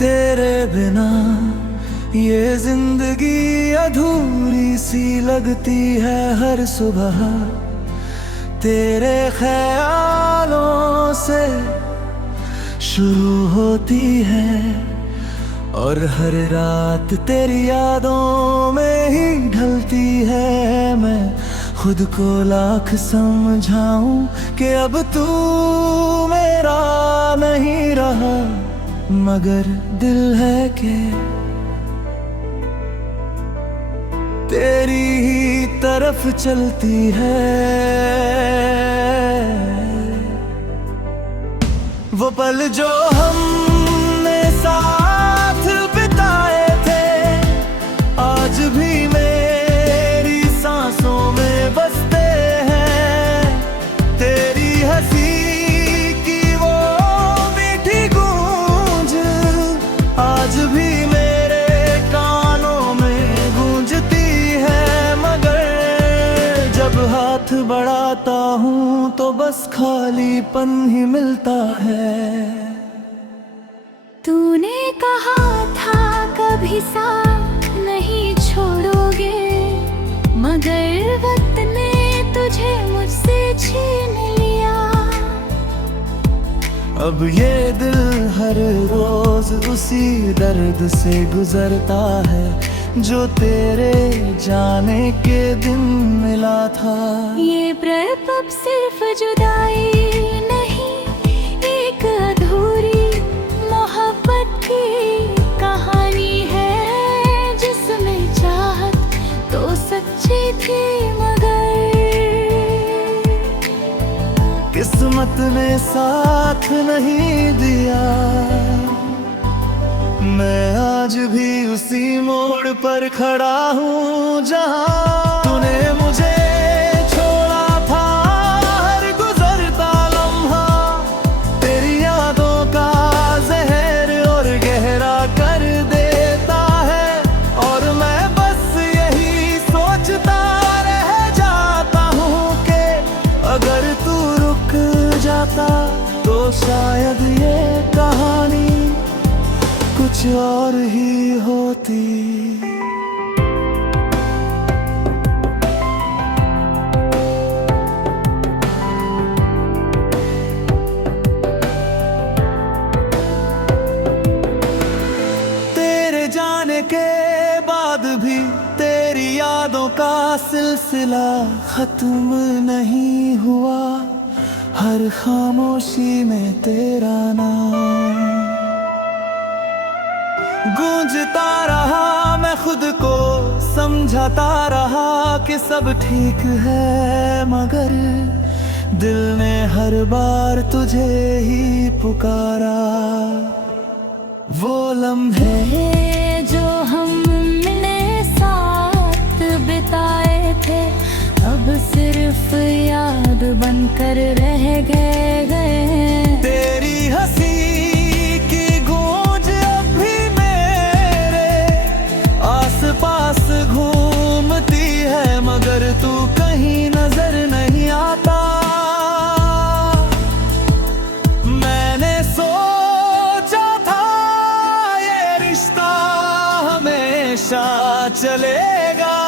तेरे बिना ये जिंदगी अधूरी सी लगती है हर सुबह। तेरे ख्यालों से शुरू होती है और हर रात तेरी यादों में ही ढलती है। मैं खुद को लाख समझाऊं कि अब तू मेरा नहीं रहा, मगर दिल है कि तेरी ही तरफ चलती है। वो पल जो हमने साथ बिताए थे आज भी मेरी सांसों में बसते हैं। तेरी हंसी की वो मीठी गूंज आज भी मेरे कानों में गूंजती है। मगर जब हाथ बढ़ाता हूँ तो बस खालीपन ही मिलता है। तूने कहा था कभी साथ नहीं छोड़ोगे, मगर वक्त ने तुझे मुझसे छीन लिया। अब ये दिल हर रोज उसी दर्द से गुजरता है जो तेरे जाने के दिन मिला था। ये प्रेम अब सिर्फ जुदाई नहीं, एक अधूरी मोहब्बत की कहानी है जिसमें चाहत तो सच्ची थी मगर किस्मत ने साथ नहीं दिया। मैं आज भी उसी मोड़ पर खड़ा हूँ जहाँ तूने मुझे छोड़ा था। हर गुजरता लम्हा तेरी यादों का जहर और गहरा कर देता है। और मैं बस यही सोचता रह जाता हूँ कि अगर तू रुक जाता तो शायद ये कहानी कुछ और ही होती। तेरे जाने के बाद भी तेरी यादों का सिलसिला खत्म नहीं हुआ। हर खामोशी में तेरा नाम गूंजता रहा। मैं खुद को समझाता रहा कि सब ठीक है, मगर दिल ने हर बार तुझे ही पुकारा। वो लम्हे जो हमने साथ बिताए थे अब सिर्फ याद बनकर रह गए। तेरी हंसी की गूंज अब भी मेरे आसपास घूमती है, मगर तू कहीं नजर नहीं आता। मैंने सोचा था ये रिश्ता हमेशा चलेगा,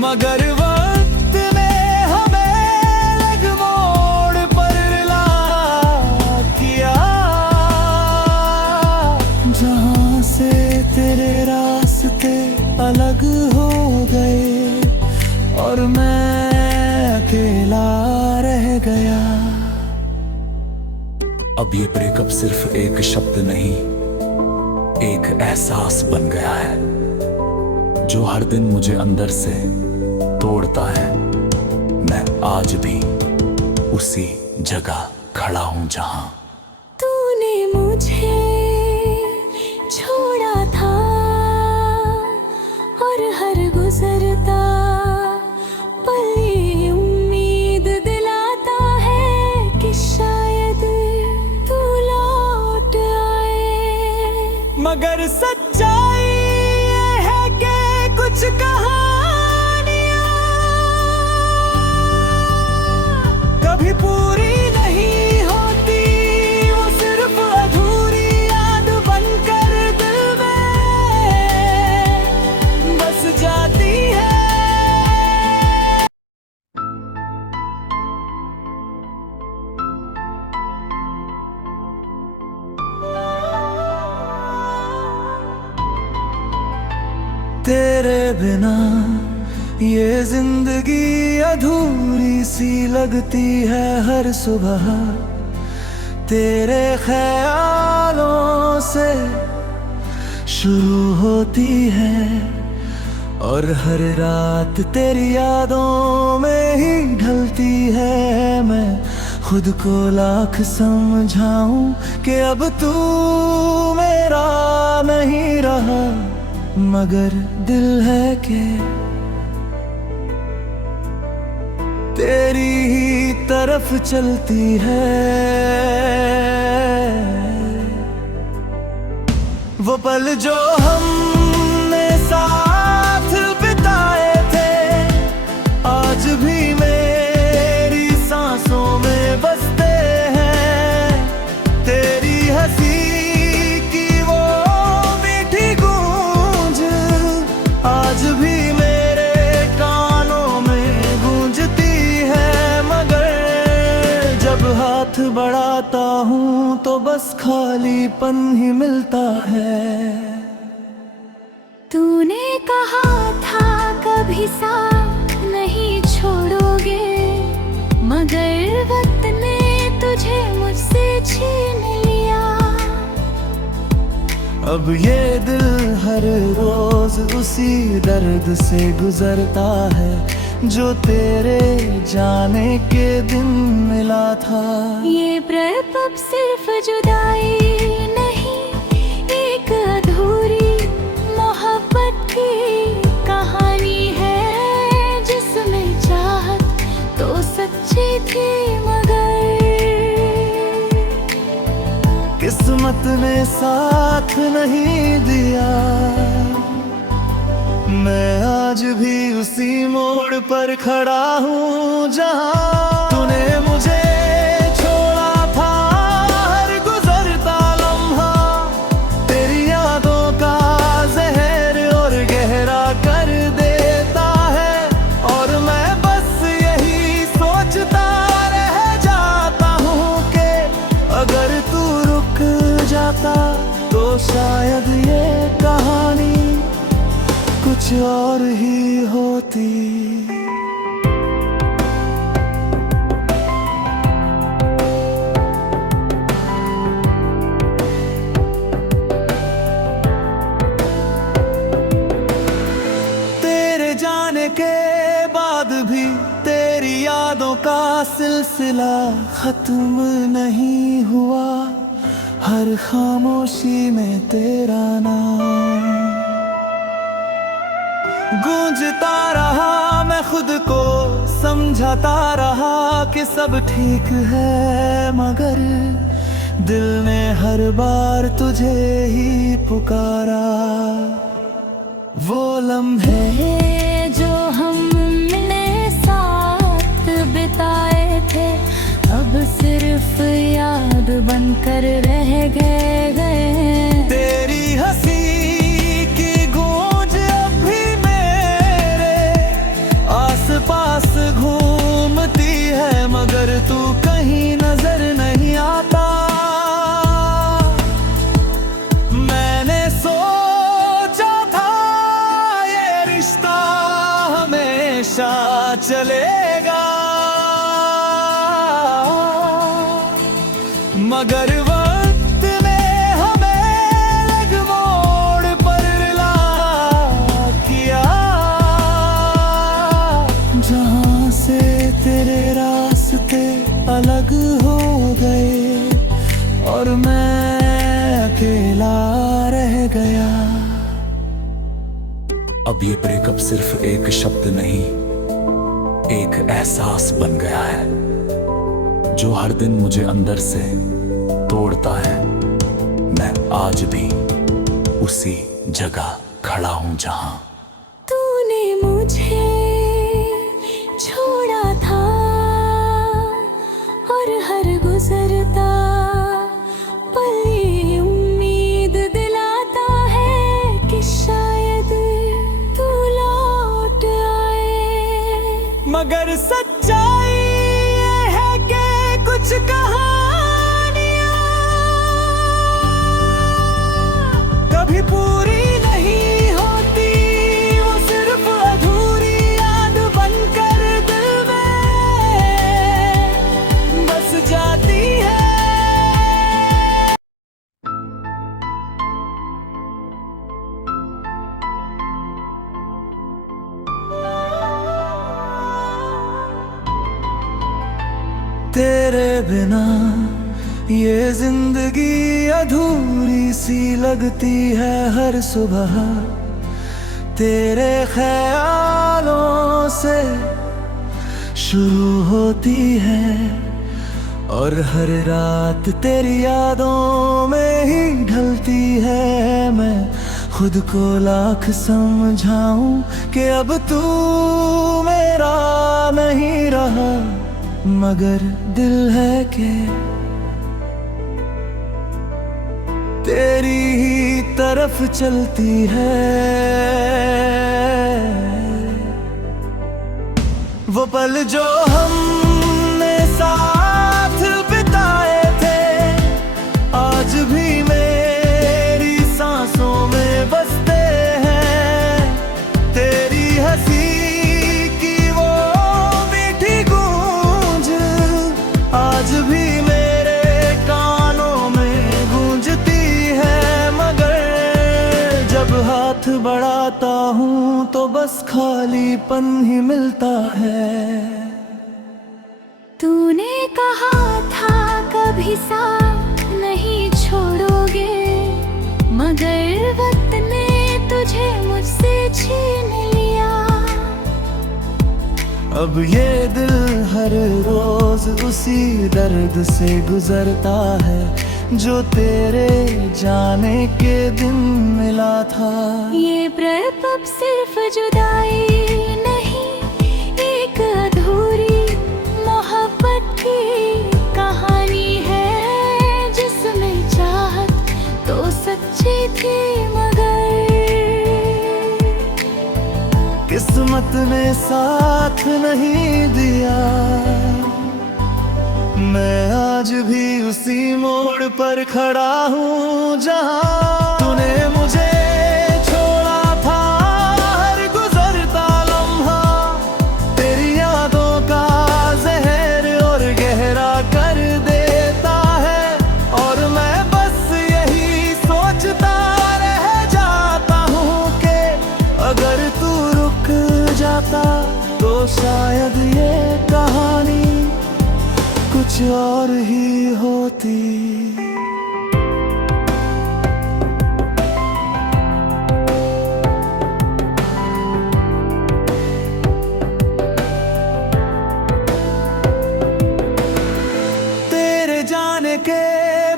मगर वक्त ने हमें अलग मोड़ पर ला किया। जहाँ से तेरे रास्ते अलग हो गए और मैं अकेला रह गया। अब ये ब्रेकअप सिर्फ एक शब्द नहीं, एक एहसास बन गया है जो हर दिन मुझे अंदर से तोड़ता है। मैं आज भी उसी जगह खड़ा हूं जहां तूने मुझे छोड़ा था और हर गुजरता पल ये उम्मीद दिलाता है कि शायद तू लौट आए। मगर सच्चाई ये है कि कुछ कहानियां कभी पूरी नहीं होती। तेरे बिना ये जिंदगी अधूरी सी लगती है हर सुबह तेरे ख्यालों से शुरू होती है और हर रात तेरी यादों में ही ढलती है। मैं खुद को लाख समझाऊं कि अब तू मेरा नहीं रहा, मगर दिल है कि तेरी ही तरफ चलती है। वो पल जो हमने साथ बिताए थे आज भी मेरी सांसों में बसते हैं। तेरी हंसी की वो मीठी गूंज आज भी मेरे कानों में गूंजती है, मगर जब हाथ बढ़ाता हूँ तो बस खालीपन ही मिलता है। तूने कहा था कभी साथ नहीं छोड़ोगे, मगर वक्त ने तुझे मुझसे छीन लिया। अब ये दिल हर रोज उसी दर्द से गुजरता है जो तेरे जाने के दिन मिला था। ये प्रेम अब सिर्फ जुदाई नहीं, एक अधूरी मोहब्बत की कहानी है जिसमें चाहत तो सच्ची थी मगर किस्मत ने साथ नहीं दिया। मैं आज भी उसी मोड़ पर खड़ा हूँ जहाँ तूने मुझे छोड़ा था। हर गुजरता लम्हा तेरी यादों का जहर और गहरा कर देता है, और मैं बस यही सोचता रह जाता हूँ कि अगर तू रुक जाता तो शायद ये कहानी कुछ और ही होती। तेरे जाने के बाद भी तेरी यादों का सिलसिला खत्म नहीं हुआ। हर खामोशी में तेरा नाम गूंजता रहा। मैं खुद को समझाता रहा कि सब ठीक है, मगर दिल ने हर बार तुझे ही पुकारा। वो लम्हे जो हमने साथ बिताए थे अब सिर्फ याद बनकर रह गए। तेरी हंसी की गूंज अब भी मेरे आसपास घूमती है, मगर तू कहीं नजर नहीं आता। मैंने सोचा था ये रिश्ता हमेशा चलेगा, मगर वक्त ने हमें अलग मोड़ पर ला किया। जहाँ से तेरे रास्ते अलग हो गए और मैं अकेला रह गया। अब ये ब्रेकअप सिर्फ एक शब्द नहीं, एक एहसास बन गया है जो हर दिन मुझे अंदर से तोड़ता है। मैं आज भी उसी जगह खड़ा हूं जहां तूने मुझे छोड़ा था, और हर गुजरता पल ये उम्मीद दिलाता है कि शायद तू लौट आए। मगर सच्चाई ये है कि कुछ कहानियां कभी पूरी नहीं होती। तेरे बिना ये जिंदगी अधूरी सी लगती है। हर सुबह तेरे ख्यालों से शुरू होती है और हर रात तेरी यादों में ही ढलती है। मैं खुद को लाख समझाऊं कि अब तू मेरा नहीं रहा, मगर दिल है कि तेरी ही तरफ चलती है। वो पल जो हमने साथ बिताए थे आज भी मेरी सांसों में बसते हैं। तेरी हंसी की वो मीठी गूंज आज भी मेरे कानों में गूंजती है। मगर जब हाथ बढ़ाता हूँ तो बस खालीपन ही मिलता है। तूने कहा था कभी साथ नहीं छोड़ोगे, मगर वक्त ने तुझे मुझसे छीन लिया। अब ये दिल हर रोज उसी दर्द से गुजरता है जो तेरे जाने के दिन मिला था। ये प्रेम अब सिर्फ जुदाई नहीं, एक अधूरी मोहब्बत की कहानी है जिसमें चाहत तो सच्ची थी मगर किस्मत ने साथ नहीं दिया। मैं आज भी उसी मोड़ पर खड़ा हूँ जहाँ तूने मुझे छोड़ा था। हर गुजरता लम्हा तेरी यादों का जहर और गहरा कर देता है। और मैं बस यही सोचता रह जाता हूँ कि अगर तू रुक जाता तो शायद ये कहानी कुछ और ही होती। तेरे जाने के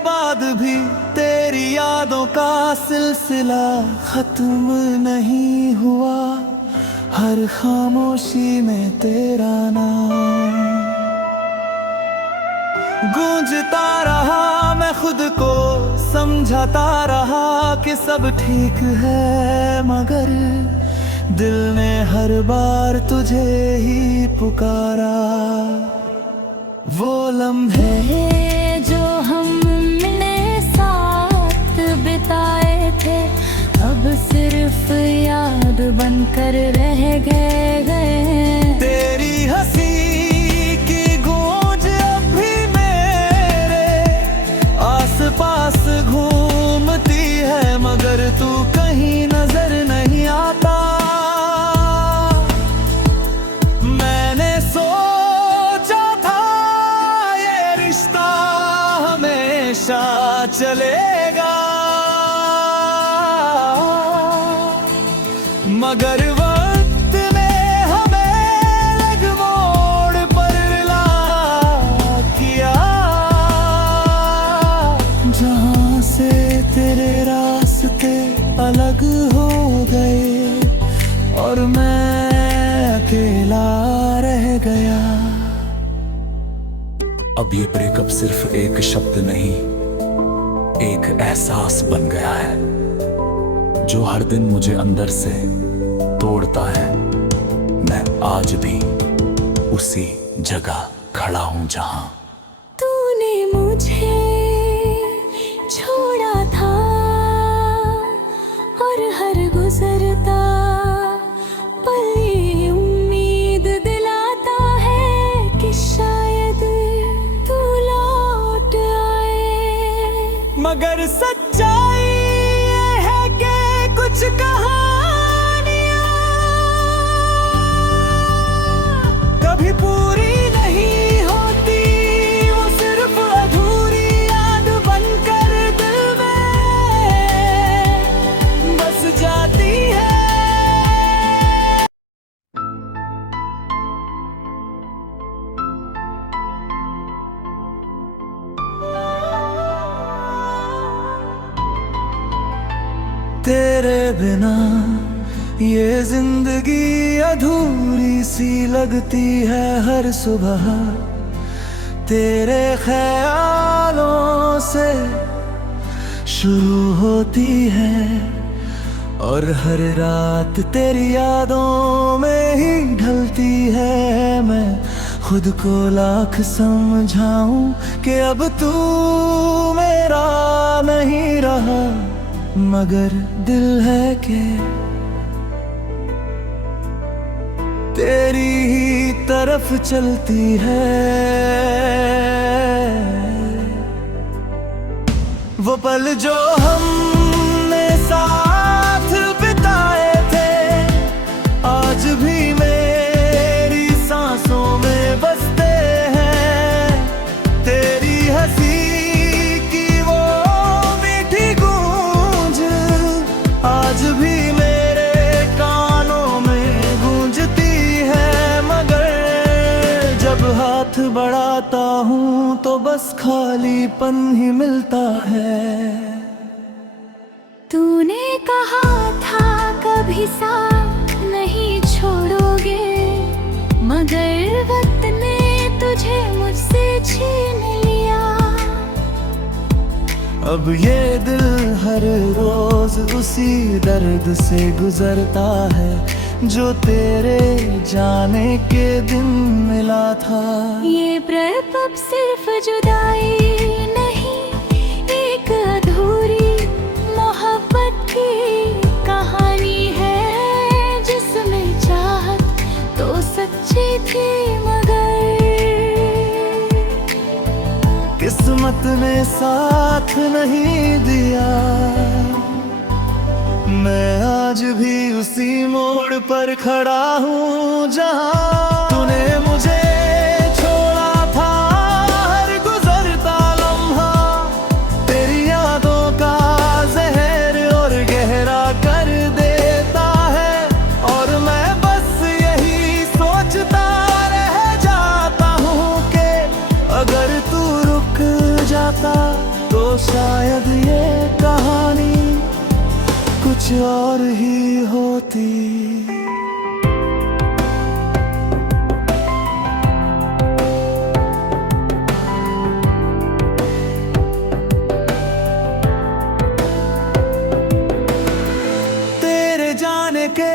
बाद भी तेरी यादों का सिलसिला खत्म नहीं हुआ। हर खामोशी में तेरा नाम गूंजता रहा। मैं खुद को समझाता रहा कि सब ठीक है, मगर दिल ने हर बार तुझे ही पुकारा। वो लम्हे जो हमने साथ बिताए थे अब सिर्फ याद बनकर रह गए। तेरी हंसी की गूंज अब भी मेरे आसपास घूमती है, मगर तू कहीं नजर नहीं आता। मैंने सोचा था ये रिश्ता हमेशा चलेगा, मगर वक्त ने हमें अलग मोड़ पर ला किया। जहाँ से तेरे रास्ते अलग हो गए और मैं अकेला रह गया। अब ये ब्रेकअप सिर्फ एक शब्द नहीं, एक एहसास बन गया है जो हर दिन मुझे अंदर से तोड़ता है। मैं आज भी उसी जगह खड़ा हूं जहां तूने मुझे छोड़ा था और हर गुजरता पल ये उम्मीद दिलाता है कि शायद तू लौट आए। मगर सच्चाई ये है कि कुछ कहानियां कभी पूरी नहीं होती। तेरे बिना ये जिंदगी अधूरी सी लगती है। हर सुबह तेरे ख्यालों से शुरू होती है और हर रात तेरी यादों में ही ढलती है। मैं खुद को लाख समझाऊं कि अब तू मेरा नहीं रहा, मगर दिल है कि तेरी ही तरफ चलती है। वो पल जो हमने साथ बिताए थे आज भी मेरी सांसों में बसते हैं। तेरी हंसी की वो मीठी गूंज आज भी मेरे कानों में गूंजती है। मगर जब हाथ बढ़ाता हूँ तो बस खालीपन ही मिलता है। तूने कहा था कभी साथ नहीं छोड़ोगे, मगर वक्त ने तुझे मुझसे छीन लिया। अब ये दिल हर रोज उसी दर्द से गुजरता है जो तेरे जाने के दिन मिला था। ये प्रेम अब सिर्फ जुदाई नहीं, एक अधूरी मोहब्बत की कहानी है, जिसमें चाहत तो सच्ची थी मगर किस्मत ने साथ नहीं दिया। मैं आज भी उसी मोड़ पर खड़ा हूँ जहाँ तूने मुझे छोड़ा था। हर गुजरता लम्हा तेरी यादों का जहर और गहरा कर देता है। और मैं बस यही सोचता रह जाता हूँ कि अगर तू रुक जाता तो शायद ये कहानी कुछ और ही होती। तेरे जाने के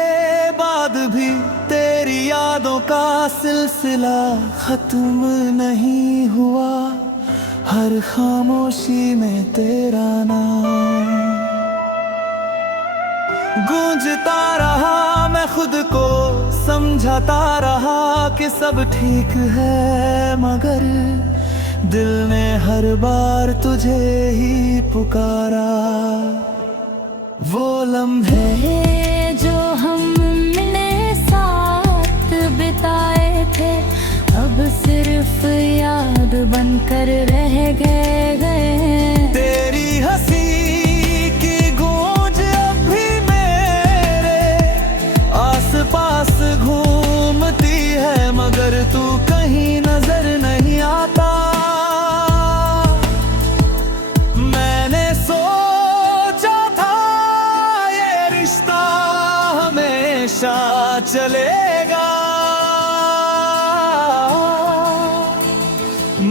बाद भी तेरी यादों का सिलसिला खत्म नहीं हुआ। हर खामोशी में तेरा नाम गूंजता रहा। मैं खुद को समझाता रहा कि सब ठीक है, मगर दिल ने हर बार तुझे ही पुकारा। वो लम्हे जो हमने साथ बिताए थे अब सिर्फ याद बनकर रह गए। तेरी हंसी की गूंज अब भी मेरे आसपास घूमती है, मगर तू कहीं नजर नहीं आता। मैंने सोचा था ये रिश्ता हमेशा चलेगा,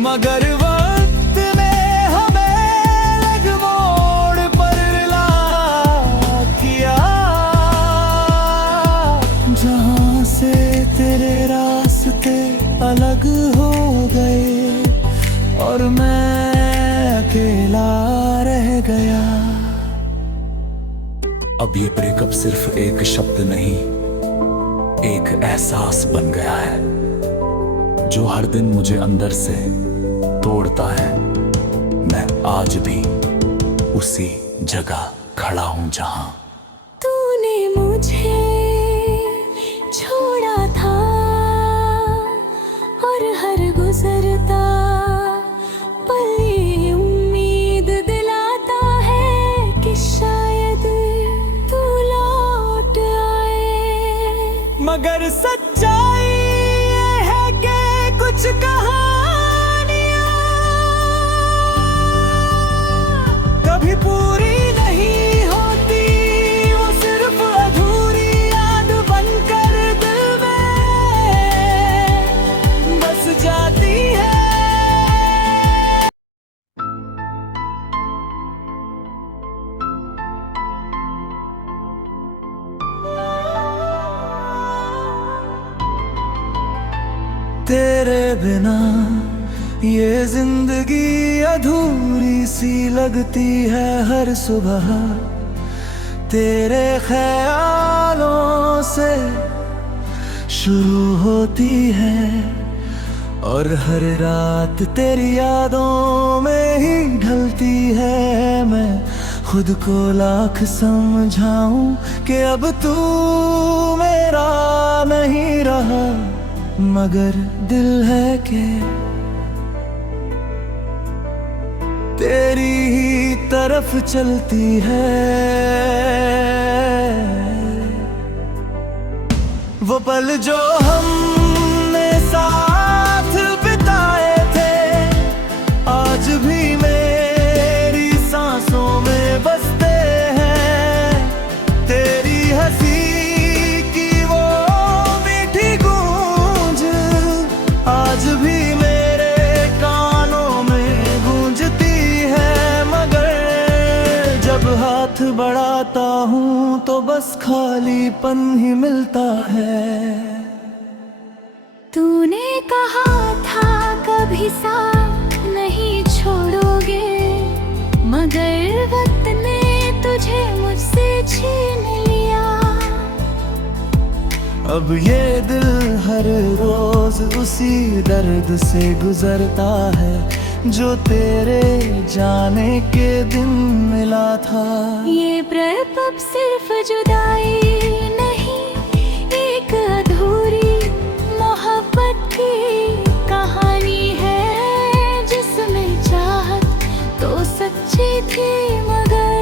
मगर वक्त ने हमें अलग मोड़ पर ला किया। जहाँ से तेरे रास्ते अलग हो गए और मैं अकेला रह गया। अब ये ब्रेकअप सिर्फ एक शब्द नहीं, एक एहसास बन गया है जो हर दिन मुझे अंदर से तोड़ता है। मैं आज भी उसी जगह खड़ा हूं जहां तूने मुझे छोड़ा था और हर गुजरता पल ये उम्मीद दिलाता है कि शायद तू लौट आए। मगर सच्चाई ये है कि कुछ कहानियां कभी पूरी नहीं होती। तेरे बिना ये जिंदगी अधूरी सी लगती है हर सुबह तेरे ख्यालों से शुरू होती है और हर रात तेरी यादों में ही ढलती है। मैं खुद को लाख समझाऊं कि अब तू मेरा नहीं रहा, मगर दिल है कि तेरी ही तरफ चलती है। वो पल जो हमने साथ बिताए थे आज भी मेरी सांसों में बसते हैं। तेरी हंसी की वो मीठी गूंज आज भी मेरे कानों में गूंजती है, मगर जब हाथ बढ़ाता हूँ तो बस खालीपन ही मिलता है। तूने कहा था कभी साथ नहीं छोड़ोगे, मगर वक्त ने तुझे मुझसे छीन लिया। अब ये दिल हर रोज उसी दर्द से गुजरता है जो तेरे जाने के दिन मिला था। ये प्रेम अब सिर्फ जुदाई नहीं, एक अधूरी मोहब्बत की कहानी है जिसमें चाहत तो सच्ची थी मगर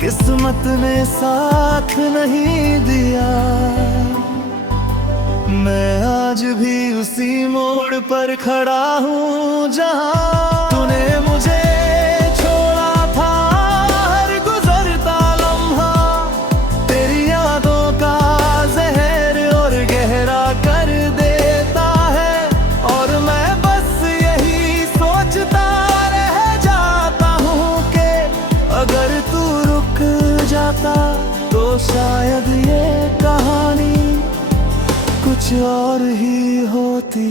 किस्मत ने साथ नहीं दिया। मैं आज भी उसी मोड़ पर खड़ा हूँ जहाँ तूने मुझे छोड़ा था। हर गुजरता लम्हा तेरी यादों का जहर और गहरा कर देता है, और मैं बस यही सोचता रह जाता हूँ कि अगर तू रुक जाता तो शायद ये कहानी कुछ और ही होती।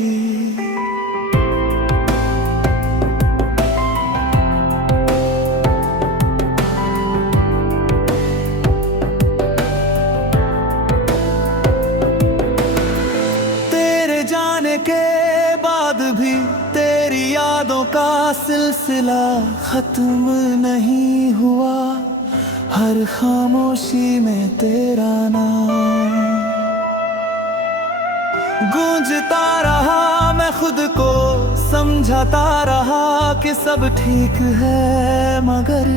तेरे जाने के बाद भी तेरी यादों का सिलसिला खत्म नहीं हुआ। हर खामोशी में तेरा नाम गूंजता रहा। मैं खुद को समझाता रहा कि सब ठीक है, मगर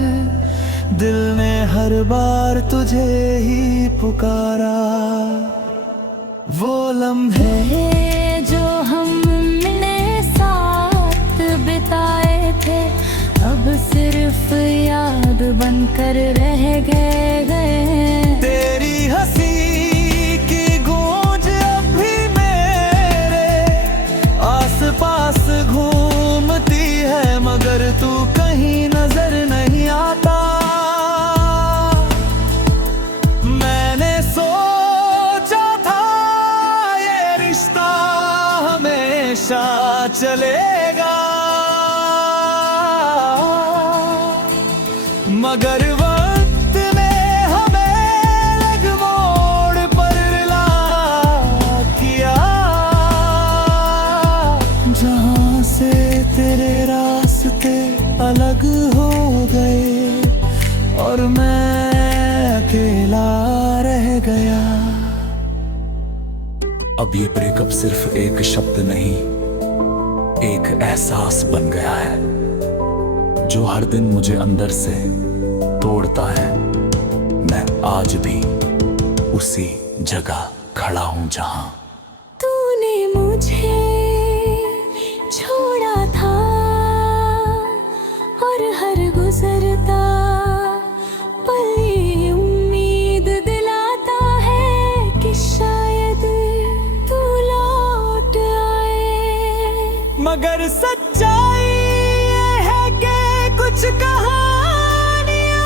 दिल ने हर बार तुझे ही पुकारा। वो लम्हे जो हमने साथ बिताए थे अब सिर्फ याद बनकर रह गए। तेरी हंसी की गूंज अब भी मेरे आसपास घूमती है, मगर तू कहीं नजर नहीं आता। मैंने सोचा था ये रिश्ता हमेशा चलेगा, मगर वक्त ने हमें अलग मोड़ पर ला किया। जहाँ से तेरे रास्ते अलग हो गए और मैं अकेला रह गया। अब ये ब्रेकअप सिर्फ एक शब्द नहीं, एक एहसास बन गया है जो हर दिन मुझे अंदर से तोड़ता है। मैं आज भी उसी जगह खड़ा हूं जहां तूने मुझे छोड़ा था, और हर गुजरता पल ये उम्मीद दिलाता है कि शायद तू लौट आए। मगर सच्चाई ये है कि कुछ कहानियां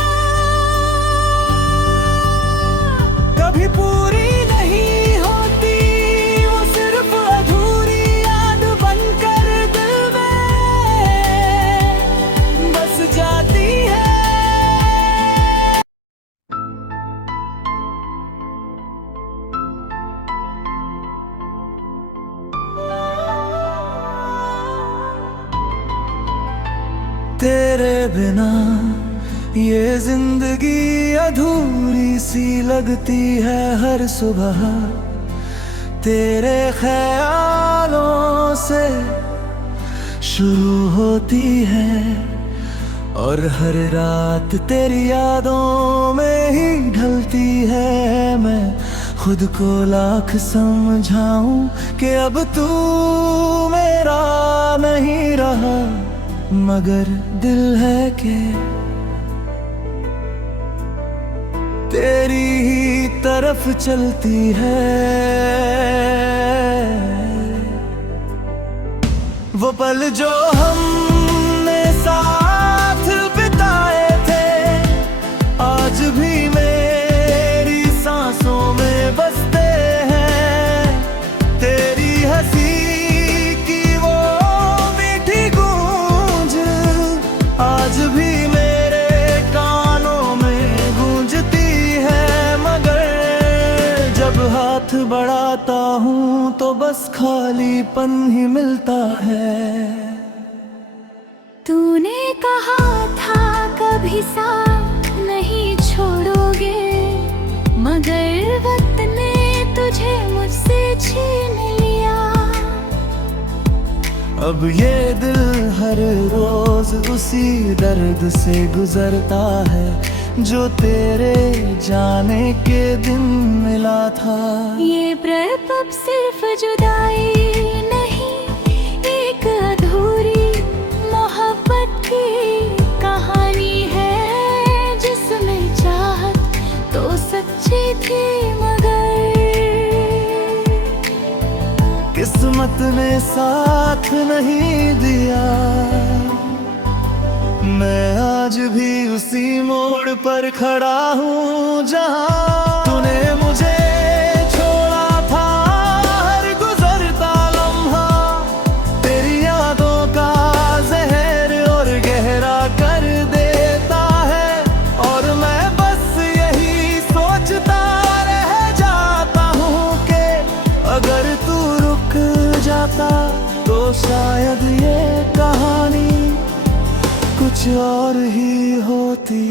कभी पूरी नहीं होती। बिना ये जिंदगी अधूरी सी लगती है। हर सुबह तेरे ख्यालों से शुरू होती है और हर रात तेरी यादों में ही ढलती है। मैं खुद को लाख समझाऊं कि अब तू मेरा नहीं रहा, मगर दिल है कि तेरी ही तरफ चलती है। वो पल जो हमने साथ बिताए थे आज भी मेरी सांसों में बसते हैं। तेरी हंसी की वो मीठी गूंज आज भी मेरे कानों में गूंजती है। मगर जब हाथ बढ़ाता हूँ तो बस खालीपन ही मिलता है। तूने कहा था कभी साथ नहीं छोड़ोगे, मगर वक्त ने तुझे मुझसे छीन लिया। अब ये दिल हर रोज उसी दर्द से गुजरता है जो तेरे जाने के दिन मिला था। ये प्रेम अब सिर्फ जुदाई नहीं, एक अधूरी मोहब्बत की कहानी है जिसमें चाहत तो सच्ची थी मगर किस्मत ने साथ नहीं दिया। मैं आज भी उसी मोड़ पर खड़ा हूँ जहाँ तूने मुझे छोड़ा था। हर गुजरता लम्हा तेरी यादों का जहर और गहरा कर देता है। और मैं बस यही सोचता रह जाता हूँ कि अगर तू रुक जाता तो शायद ये कहानी कुछ और ही होती।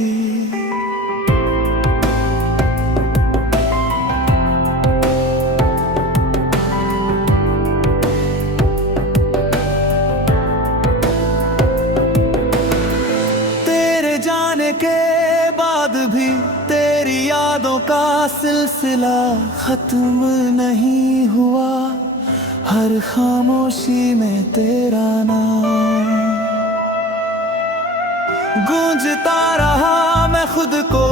तेरे जाने के बाद भी तेरी यादों का सिलसिला खत्म नहीं हुआ। हर खामोशी में तेरा नाम गूंजता रहा। मैं खुद को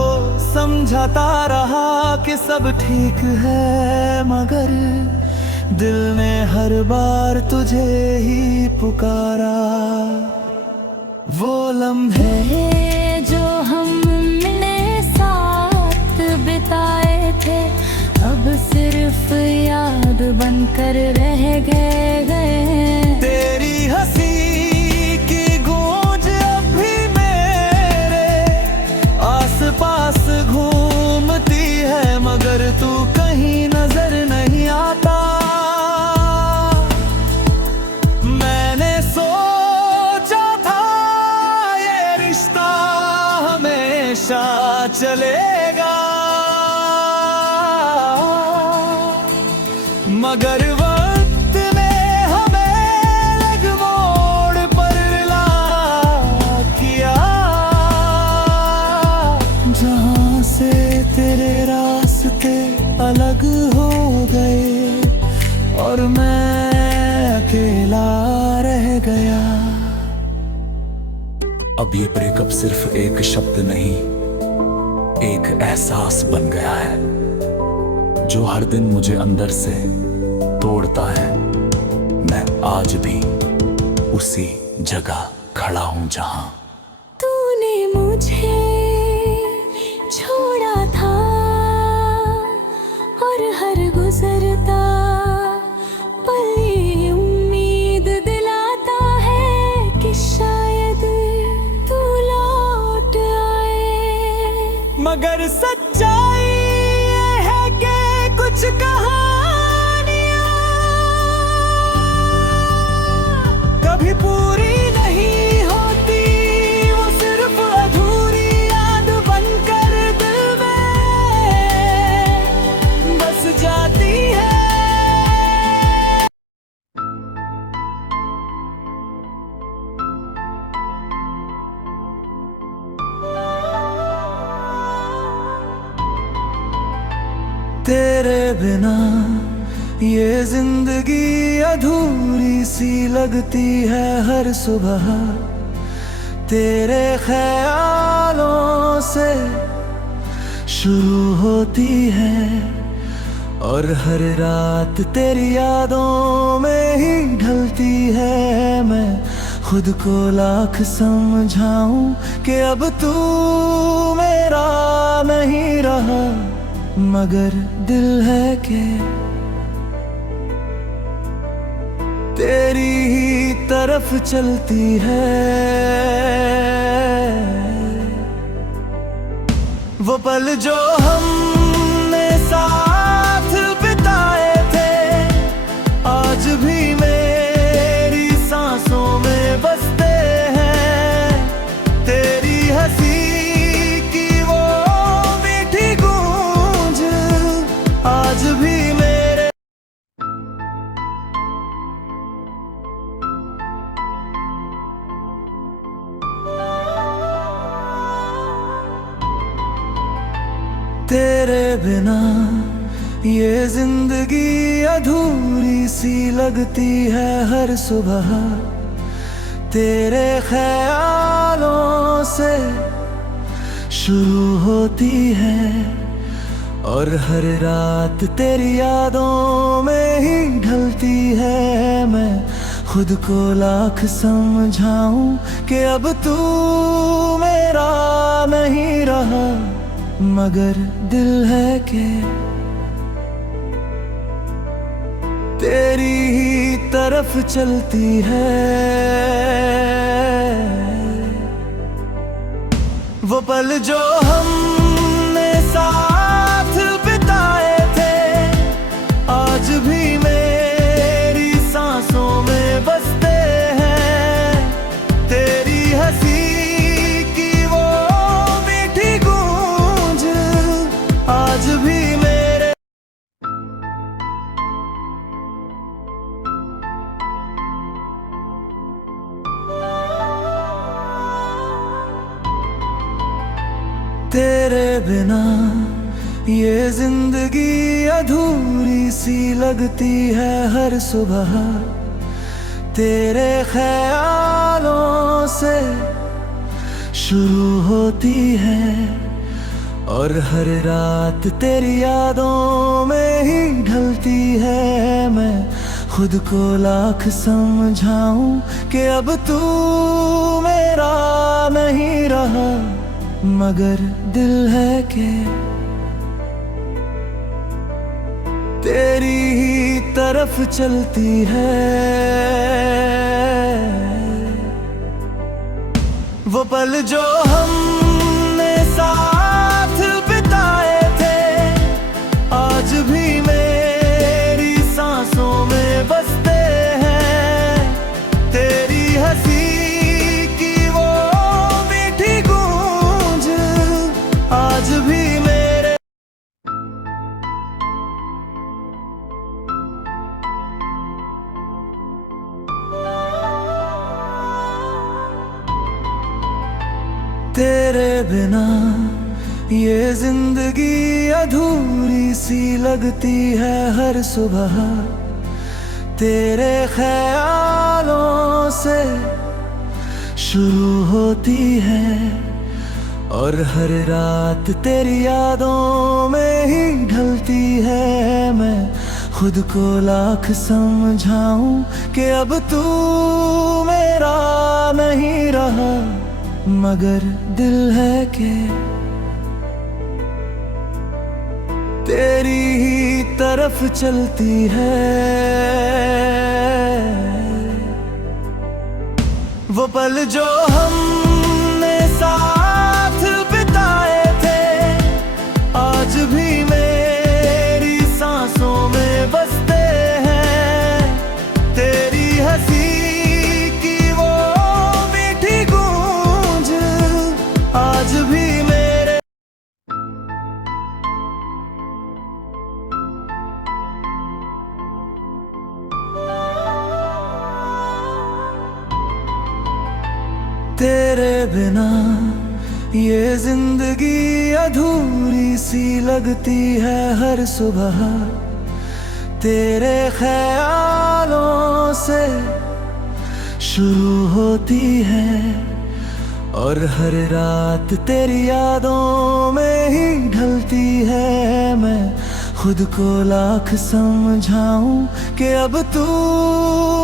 समझाता रहा कि सब ठीक है, मगर दिल ने हर बार तुझे ही पुकारा। वो लम्हे जो हमने साथ बिताए थे अब सिर्फ याद बनकर रह गए। तेरी हंसी की गूंज अब भी मेरे आसपास घूमती है, मगर तू कहीं नजर नहीं आता। मैंने सोचा था ये रिश्ता हमेशा चलेगा, मगर वक्त ने हमें अलग मोड़ पर ला किया। जहाँ से तेरे रास्ते अलग हो गए और मैं अकेला रह गया। अब ये ब्रेकअप सिर्फ एक शब्द नहीं, एक एहसास बन गया है जो हर दिन मुझे अंदर से तोड़ता है। मैं आज भी उसी जगह खड़ा हूं जहां तूने मुझे छोड़ा था और हर गुजरता पल ये उम्मीद दिलाता है कि शायद तू लौट आए। मगर सच्चाई ये है कि कुछ कहानियां कभी पूरी नहीं होती। वो सिर्फ तेरे बिना ये जिंदगी अधूरी सी लगती है हर सुबह तेरे ख्यालों से शुरू होती है और हर रात तेरी यादों में ही ढलती है। मैं खुद को लाख समझाऊं कि अब तू मेरा नहीं रहा, मगर दिल है कि तेरी ही तरफ चलती है। वो पल जो हमने साथ बिताए थे आज भी मेरी सांसों में बसते हैं। तेरी हंसी की वो मीठी गूंज आज भी मेरे तेरे बिना ये जिंदगी अधूरी सी लगती है हर सुबह तेरे ख्यालों से शुरू होती है और हर रात तेरी यादों में ही ढलती है। मैं खुद को लाख समझाऊं कि अब तू मेरा नहीं रहा, मगर दिल है कि तेरी ही तरफ चलती है। वो पल जो हमने साथ बिताए थे आज भी मेरी सांसों में बसते हैं। तेरी हंसी की वो मीठी गूंज आज भी मेरे तेरे बिना ये जिंदगी अधूरी सी लगती है हर सुबह तेरे ख्यालों से शुरू होती है और हर रात तेरी यादों में ही ढलती है। मैं खुद को लाख समझाऊं कि अब तू मेरा नहीं रहा, मगर दिल है कि तेरी ही तरफ चलती है। वो पल जो हमने साथ बिताए थे आज भी मेरी सांसों में बसते हैं। तेरी हंसी की वो मीठी गूंज आज भी मेरे तेरे बिना ये जिंदगी अधूरी सी लगती है हर सुबह तेरे ख्यालों से शुरू होती है और हर रात तेरी यादों में ही ढलती है। मैं खुद को लाख समझाऊं कि अब तू मेरा नहीं रहा, मगर दिल है कि तेरी ही तरफ चलती है। वो पल जो हमने साथ बिताए थे आज भी मेरी सांसों में बसते हैं। तेरी हंसी की वो मीठी गूंज आज भी मेरे तेरे बिना ये जिंदगी अधूरी सी लगती है हर सुबह तेरे ख्यालों से शुरू होती है और हर रात तेरी यादों में ही ढलती है। मैं खुद को लाख समझाऊं कि अब तू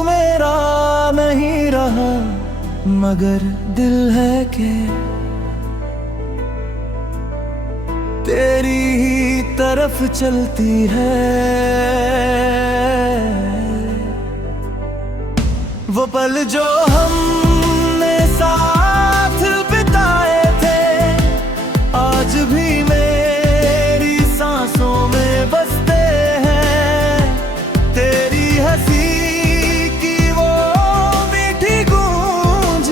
मेरा नहीं रहा, मगर दिल है कि तेरी ही तरफ चलती है। वो पल जो हमने साथ बिताए थे आज भी मेरी सांसों में बसते हैं। तेरी हंसी की वो मीठी गूंज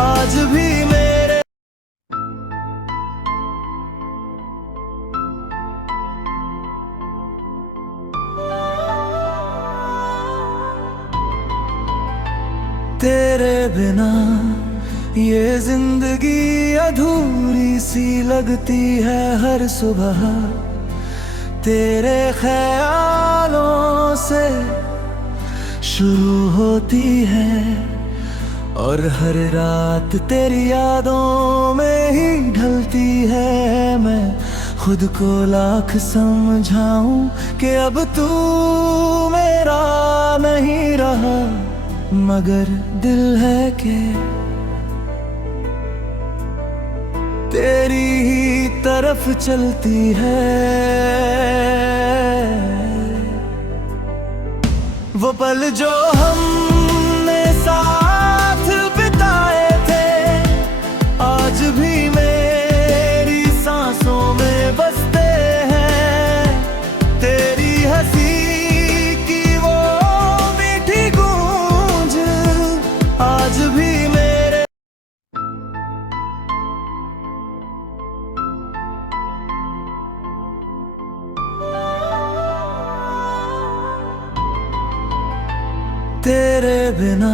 आज भी मेरे तेरे बिना ये जिंदगी अधूरी सी लगती है हर सुबह तेरे ख्यालों से शुरू होती है और हर रात तेरी यादों में ही ढलती है। मैं खुद को लाख समझाऊं कि अब तू मेरा नहीं रहा, मगर दिल है कि तेरी ही तरफ चलती है। वो पल जो हमने साथ बिताए थे आज भी मेरी सांसों में बसते हैं। तेरी हंसी की वो मीठी गूंज आज भी मेरे तेरे बिना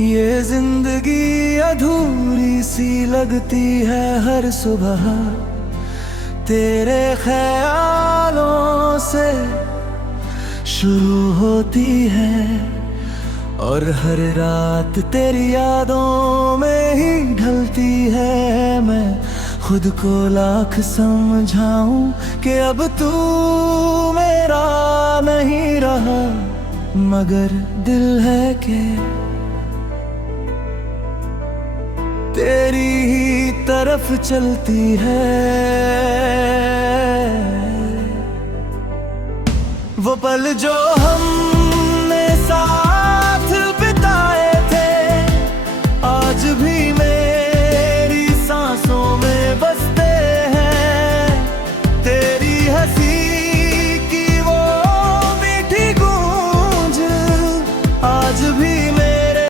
ये जिंदगी अधूरी सी लगती है हर सुबह तेरे ख्यालों से शुरू होती है और हर रात तेरी यादों में ही ढलती है। मैं खुद को लाख समझाऊं कि अब तू मेरा नहीं रहा, मगर दिल है कि तेरी ही तरफ चलती है। वो पल जो हमने साथ बिताए थे आज भी मेरी सांसों में बसते हैं। तेरी हंसी की वो मीठी गूंज आज भी मेरे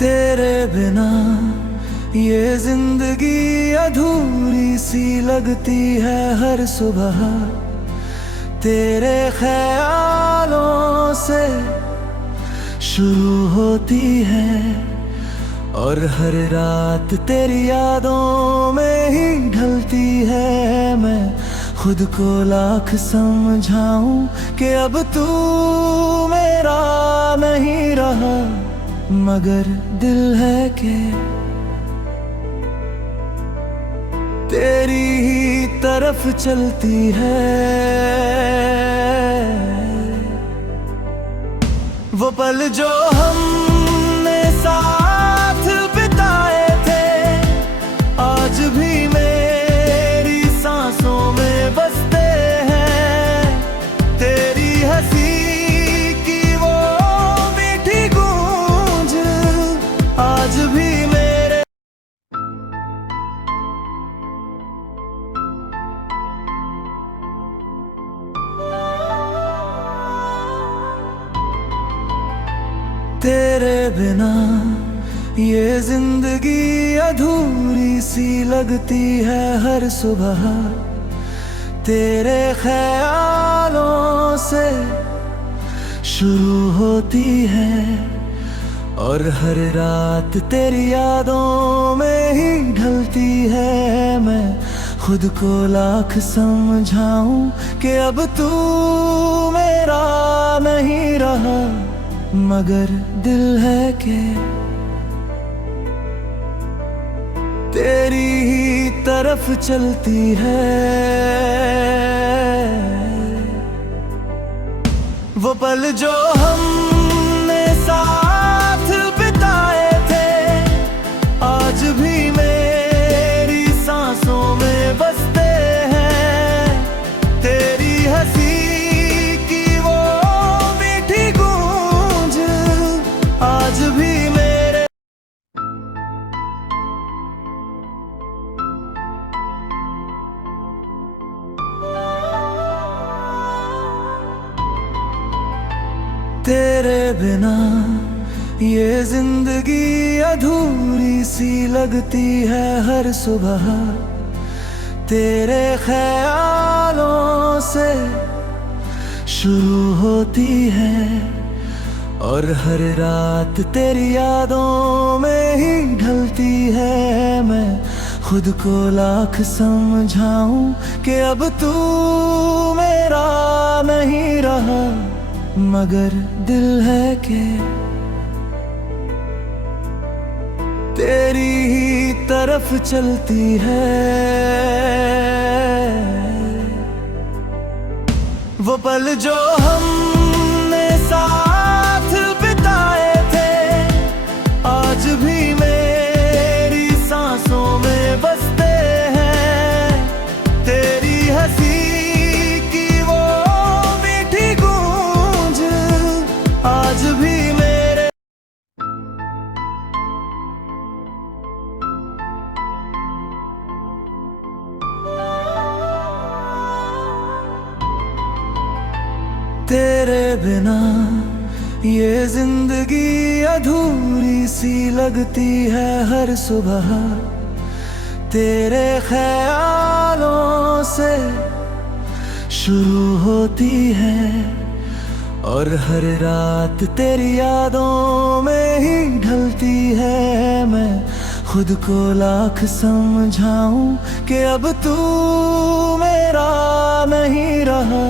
तेरे बिना ये जिंदगी अधूरी सी लगती है हर सुबह तेरे ख्यालों से शुरू होती है और हर रात तेरी यादों में ही ढलती है। मैं खुद को लाख समझाऊं कि अब तू मेरा नहीं रहा, मगर दिल है कि तेरी ही तरफ चलती है। वो पल जो हमने साथ बिताए थे आज भी मेरी सांसों में बसते हैं। तेरी हंसी की वो मीठी गूंज आज भी मेरे तेरे बिना ये जिंदगी अधूरी सी लगती है हर सुबह तेरे ख्यालों से शुरू होती है और हर रात तेरी यादों में ही ढलती है। मैं खुद को लाख समझाऊं कि अब तू मेरा नहीं रहा, मगर दिल है कि तेरी ही तरफ चलती है। वो पल जो हमने साथ बिताए थे आज भी मेरी सांसों में बसते हैं। तेरी हंसी की वो मीठी गूंज आज भी मेरे तेरे बिना ये जिंदगी अधूरी सी लगती है। हर सुबह तेरे ख्यालों से शुरू होती है और हर रात तेरी यादों में ही ढलती है। मैं खुद को लाख समझाऊं कि अब तू मेरा नहीं रहा, मगर दिल है कि तेरी ही तरफ चलती है। वो पल जो हमने साथ बिताए थे आज भी मेरी सांसों में बसते हैं। तेरी हंसी की वो मीठी गूंज आज भी मेरे तेरे बिना ये जिंदगी अधूरी सी लगती है। हर सुबह तेरे ख्यालों से शुरू होती है और हर रात तेरी यादों में ही ढलती है। मैं खुद को लाख समझाऊं कि अब तू मेरा नहीं रहा,